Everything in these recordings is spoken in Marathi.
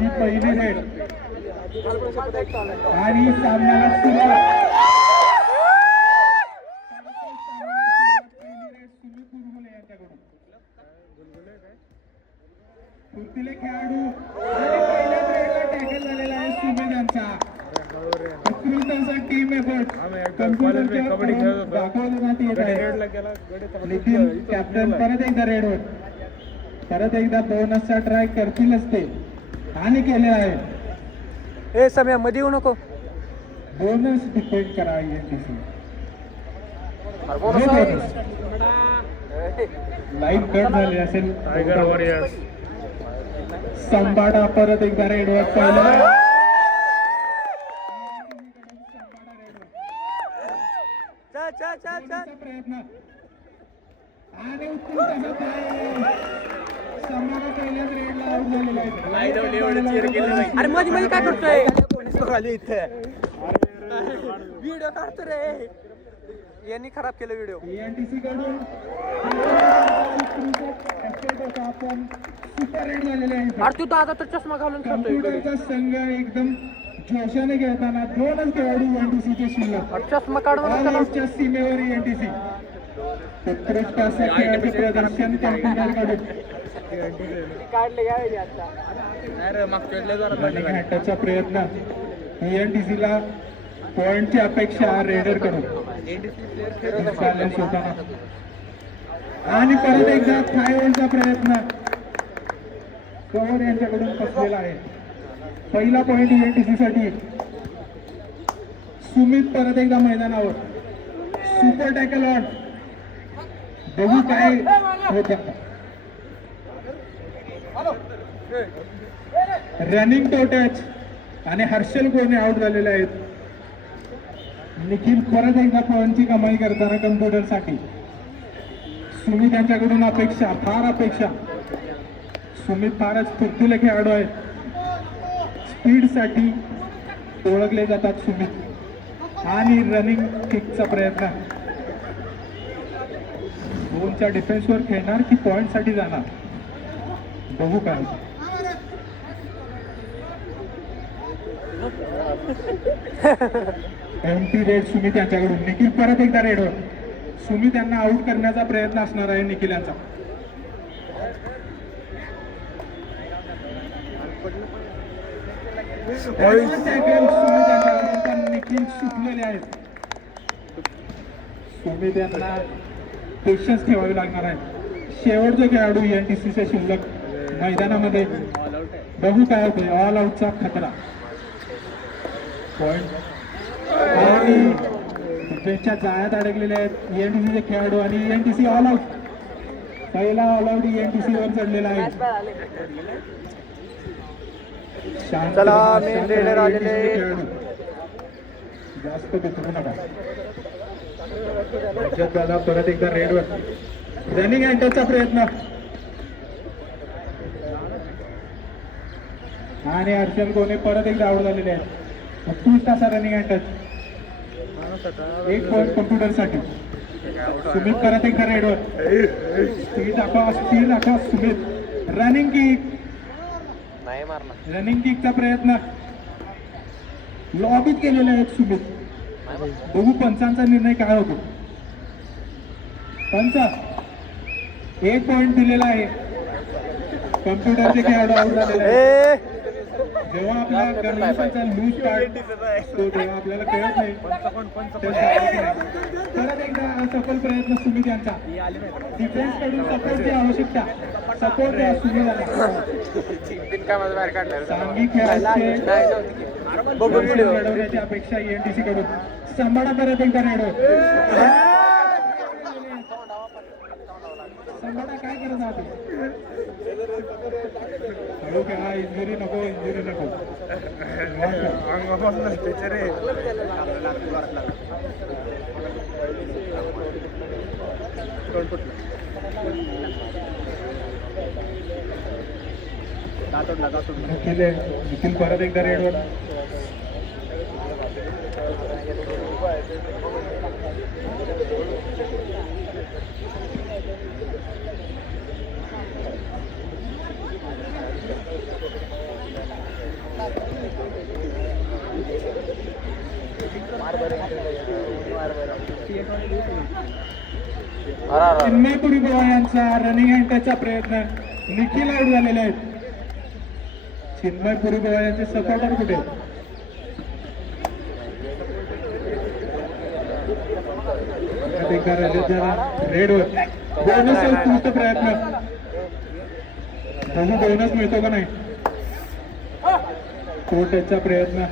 ही पहिली रेड आणि सामन्याला सुरुवात. फुर्तीले खेळाडू आणि पहिल्याच रेडला टॅकल झालेला आहे सुमित यांचा. उत्कृष्ट असा टीम एफर्ट कम्प्युटरच्या दाखवण्यात येत आहे. निखिल कॅप्टन परत एकदा रेडवर, परत एकदा बोनसचा ट्राय करतीलच ते आणि केले आहे. ए समय मध्ये येऊ नको. बोनस डिपेंड करा ENTC लाईन कट झाली असेल. टायगर वॉरियर्स संबाडा परत एकदा रेडवर पहिला प्रयत्न आणि उत्कृष्ट असा संबाडा पहिल्याच रेडला आउट झालेला आहे. अरे मध्ये मध्ये काय करतोय इथे व्हिडिओ काढतो रे. यांनी खराब केलं व्हिडिओ. ENTC कडून आपण सुपर रेड झालेले आहे. अरे तू दादा तर चष्मा घालून खेळतोय. कम्प्युटरचा संघ एकदम जोशाने खेळताना दोनच खेळाडू ENTCचे शिल्लक. चष्मा काढून सीमेवर ENTC उत्कृष्ट असं खेळाडू प्रदर्शन कम्प्युटरकडून. हॅटचा प्रयत्न ENTCला पॉइंटची अपेक्षा रेडर कडून आणि परत एकदा थायवॉलचा प्रयत्न कव्हर यांच्याकडून फसलेला आहे. पहिला पॉइंट ENTC साठी. सुमित परत एकदा मैदानावर सुपर टॅकल ऑन. बघू काय होत. रनिंग टो टच आणि हर्षल गोने आउट झालेले आहेत. निखिल परत एकदा पॉइंटची कमाई करताना कम्प्युटरसाठी. सुमित यांच्याकडून अपेक्षा, फार अपेक्षा. सुमित फारच फुर्तीले खेळाडू आहे. स्पीड साठी ओळखले जातात सुमित. आणि रनिंग किकचा प्रयत्न. गोलच्या डिफेन्सवर खेळणार की पॉइंट साठी जाणार बघू काय. एमटी रेड सुमित यांच्याकडून. निखिल परत एकदा रेडवर. सुमित यांना आउट करण्याचा प्रयत्न असणार आहे निखिल यांचा. निखिल सुटलेले आहेत. सुमित यांना पेशन्स ठेवावे लागणार आहे. शेवटचे खेळाडू ENTCचे शिल्लक मैदानामध्ये. बघू काय होते. ऑल आउटचा खतरा. पॉइंट आणि त्यांच्या जाळ्यात अडकलेले आहेत ENTCचे खेळाडू आणि ENTC ऑल आउट. पहिला ऑल आउट ENTC वर चढलेला आहे. जास्त बिचरू नका. दादा परत एकदा रेडवर. रनिंग हँडलचा प्रयत्न आणि हर्षल गोने परत एकदा आउट झालेले आहेत. उत्कृष्ट असा रनिंग हँडल. एक पॉइंट कम्प्युटरसाठी. सुमित परत एकदा रेडवर. स्पीड दाखवा सुमित. Running kick. रनिंग किकचा प्रयत्न लॉबीत केलेले आहेत सुमित. बघू पंचांचा निर्णय काय होतो. पंच एक पॉइंट दिलेला आहे. कम्प्युटरचे खेळाडू आउट झालेले आहेत. जेव्हा आपला गणवेशाचा लूज पार्ट असतो तेव्हा आपल्याला कळत नाही. परत एकदा सफल प्रयत्न सुमित यांचा. डिफेन्स कडून सपोर्टची आवश्यकता. सपोर्ट द्या सुमितला. सांघिक खेळाचे लढवण्याची अपेक्षा ENTC कडून. संभाळा परत एकदा रेडवर. संभाळा काय करत आहात. हा इंजुरी नको. निखिल परत एकदा रेडवर. चिन्मयपुरी गोवा यांचा रनिंग अँटचा प्रयत्न निखिल आउट झालेले आहेत. चिन्मयपुरी गोवा यांचे सपोर्टर कुठे आहेत? रेडवर बोनस उत्कृष्ट प्रयत्न बोनस मिळतो का नाही? कोर्टाचा प्रयत्न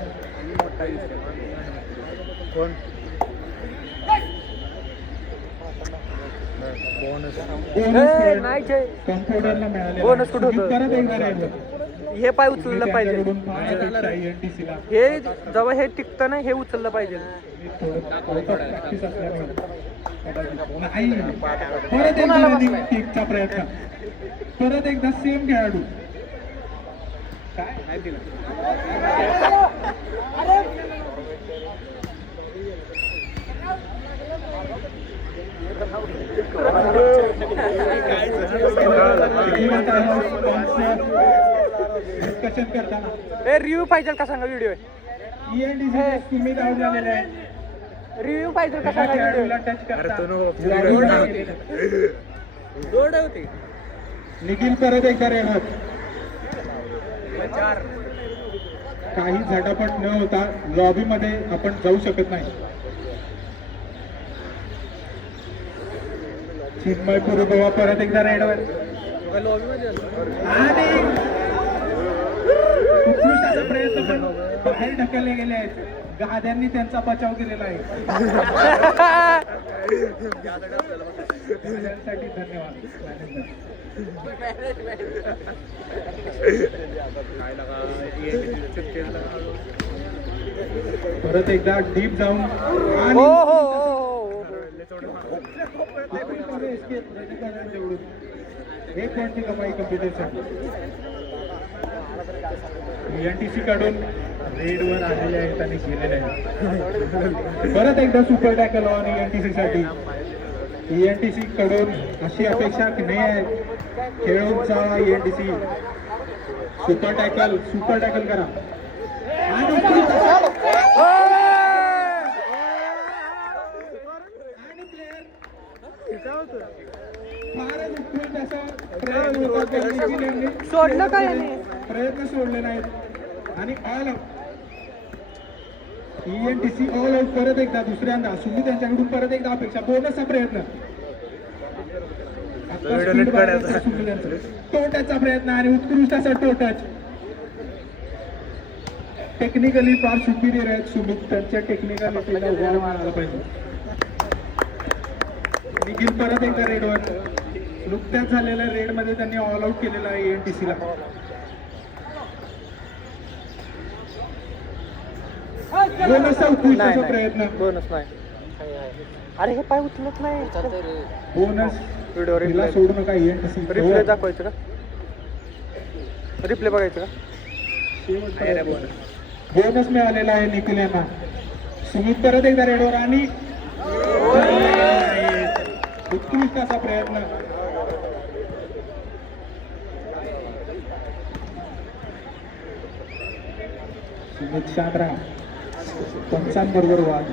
नाही जय. कम्प्युटरला मिळाले. बोनस कुठं होतं? परत एकदा रेडवर हे पाय उचललं पाहिजे. ENTC ला हे जेव्हा हे टिकतं ना हे उचललं पाहिजे. प्रॅक्टिस असल्यामुळे नाही. परत एकदा running kickचा प्रयत्न परत एकदा सेम खेळाडू काय नाही दिलं. डिस्कशन करताना हे रिव्ह्यू पाहिजे का सांगा व्हिडिओ. ENTC सुमित आउट झालेले आहे. रिव्ह्यू पाहिजे का सांगा व्हिडिओ. खेळाडूला टच करता निखिल परत एकदा रेडवर काही झटापट न होता लॉबी मध्ये आपण जाऊ शकत नाही. चिन्मयपुरी गोवा परत एकदा रेडवर आणि उत्कृष्ट प्रयत्न पण बाहेर ढकलले गेले आहेत. गाद्यांनी त्यांचा बचाव केलेला आहे. गाद्यांसाठी धन्यवाद. परत एकदा डीप जाऊन आणि हो हो हो एक पॉईंटची कमाई कम्प्युटरसाठी. ENTC कडून रेडवर आलेले आहेत आणि गेलेले आहेत. परत एकदा सुपर टॅकल ऑन ENTC साठी. ENTC कडून अशी अपेक्षा नाही आहे. खेळून जावा ENTC. सुपर टॅकल करा आणि फारच उत्कृष्ट असा प्रयत्न होता. सोडलं काय याने? प्रयत्न सोडले नाहीत आणि all out. ENTC all out. परत एकदा दुसऱ्यांदा सुमी त्यांच्याकडून परत एकदा अपेक्षा. बोनसचा प्रयत्न टोटचा प्रयत्न आणि उत्कृष्ट असा टोटच. टेक्निकली फार सुपिरियर आहेत सुमित. त्यांच्या टेक्निकलिटीला वाव मिळाला पाहिजे. निखिल परत एकदा रेडवर. नुकत्याच झालेल्या रेड मध्ये त्यांनी ऑल आउट केलेला आहे ENTC ला. बोनसचा उत्कृष्ट असा प्रयत्न. बोनस नाही. अरे हे पाय उचलत नाही. बोनस व्हिडिओ हिला सोडू नका. ENTC रिप्ले दाखवायचं का? रिप्ले बघायचं का? बोनस मिळालेला आहे निखिल यांना. सुमित परत एकदा रेडवर आणि उत्कृष्ट असा प्रयत्न. सुमित शांतराव पंचांबरोबर वाद.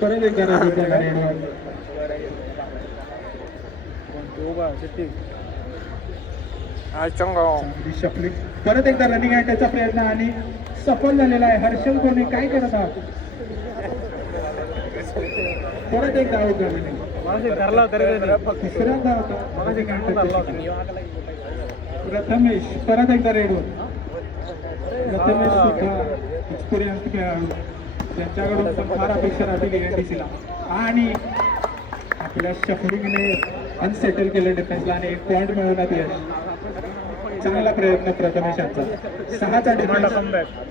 परत एकदा रेडवर. चांगली शफलिंग. परत एकदा रनिंग अँटचा प्रयत्न आणि सफल झालेला आहे. हर्षल कोणी काय करत आहात? परत एकदा आउट झालेले. तिसऱ्यांदा होता प्रथमेश परत एकदा रेडवर. प्रथमेश सुद्धा एक्सपिरियन्स खेळाडू. त्यांच्याकडून पण फार अपेक्षा राहतील ENTC ला. आणि आपल्या शफलिंगने अनसेटल केलं डिफेन्सला आणि एक पॉईंट मिळवण्यात यश. चांगला प्रयत्न प्रथमेशांचा. 6चा डिफेन्स.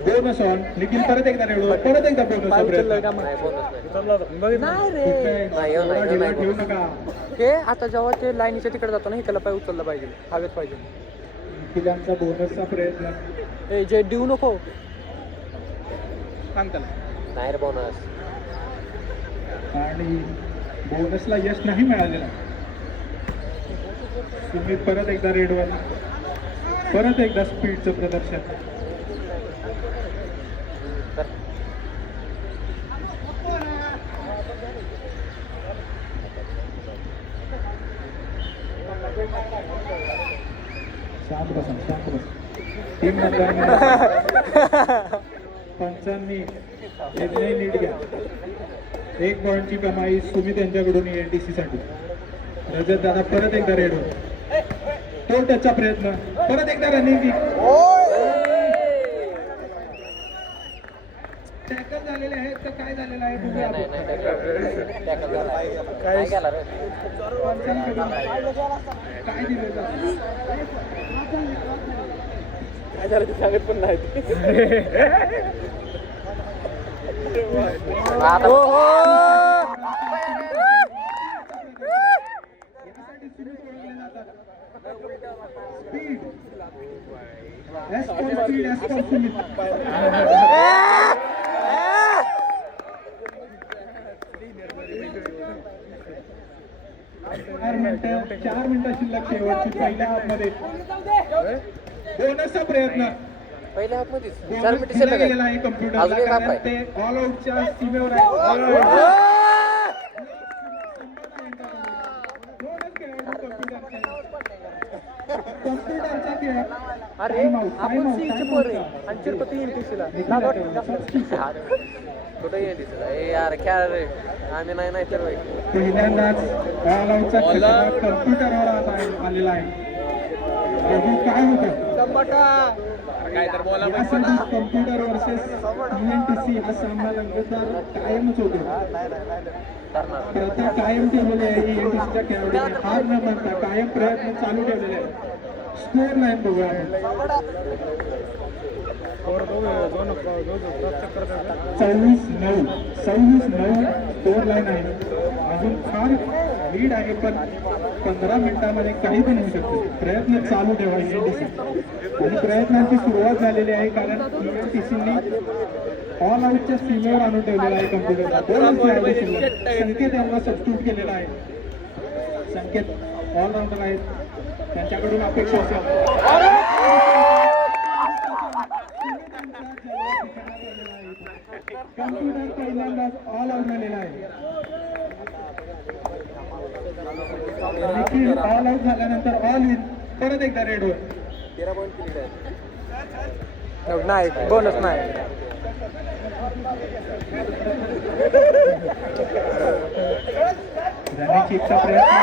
Bonus on. निखिल परत एकदा रेडवर. परत एकदा बोनसचा प्रयत्न. ठेवू नका. हे आता जेव्हा ते लाईनीच्या तिकडे जातो ना हे त्याला पाय उचलला पाहिजे. हवेत पाहिजे. निखिलांचा बोनसचा प्रयत्न. ए जे देऊ नको. सांग त्याला. नाही रे बोनस. आणि बोनसला यश नाही मिळालेला. सुमित परत एकदा रेडवर. परत एकदा स्पीडचं प्रदर्शन. शांत बसा शांत बसा. टीम नंबर पंचांनी निर्णय नीट घ्या. 1 पॉईंटची कमाई सुमित यांच्याकडून एनटीसी साठी. रजत दादा परत एकदा रेड होत. तो त्याचा प्रयत्न परत एकदा रनिंग टॅकल झालेले आहेत तर काय झालेलं आहे बघूया आपण. पंचांकडून काय दिलं जातं काय झालं ते सांगत पण नाही. यासाठी सुमित ओळखले जातात. Speed S for speed S for Sumit. 4 मिनिटं शिल्लक शेवटची पहिल्या हाफमध्ये. बोनसचा प्रयत्न पहिल्या हाफ मध्येच 4 बोनस मिनिटं दिला शिल्लक गेलेला आहे. आहे कम्प्युटरला अजून एक हाफ कारण आहे. ते ऑल आउटच्या सीमेवर आहे. कम्प्युटरचा खेळ. अरे आपण सीचे पोर आहे आणि चिरपती एनटीसीला कुठे एनटीसीला ए यार खेळ रे आम्ही नाही तर बाई. पहिल्यांदाच ऑल आउटचा खेळ कम्प्युटरवर आलेला आहे. बघू काय होतं. यासाठी कम्प्युटर वर्सेस यूएनटीसी हा सामना रंगतदार कायमच होतो. प्रथा कायम ठेवलेली आहे यूएनटीसीच्या खेळाडूने. हार न मानता कायम प्रयत्न चालू ठेवलेले आहेत. स्कोअर लाईन बघूया आपण. 26-9 स्कोअर लाईन आहे. अजून फार लीड आहे पण 15 मिनिटांमध्ये काही पण होऊ शकते. प्रयत्न चालू ठेवा यूएनटीसी. आणि प्रयत्नांची सुरुवात झालेली आहे कारण यूएनटीसीनी ऑल आउटच्या सीमेवर आणून ठेवलेला आहे कम्प्युटरला. संकेत यांना सबस्टिट्यूट केलेला आहे. संकेत ऑलराऊंडर आहेत. त्यांच्याकडून अपेक्षा असेल कम्प्युटर पहिल्यांदाच ऑल आउट झालेला आहे. निखिल ऑल आउट झाल्यानंतर ऑल इन परत एकदा रेड होईल. 13 पॉईंट लीड आहे. नाही बोनस नाही. रनिंग चीपचा प्रयत्न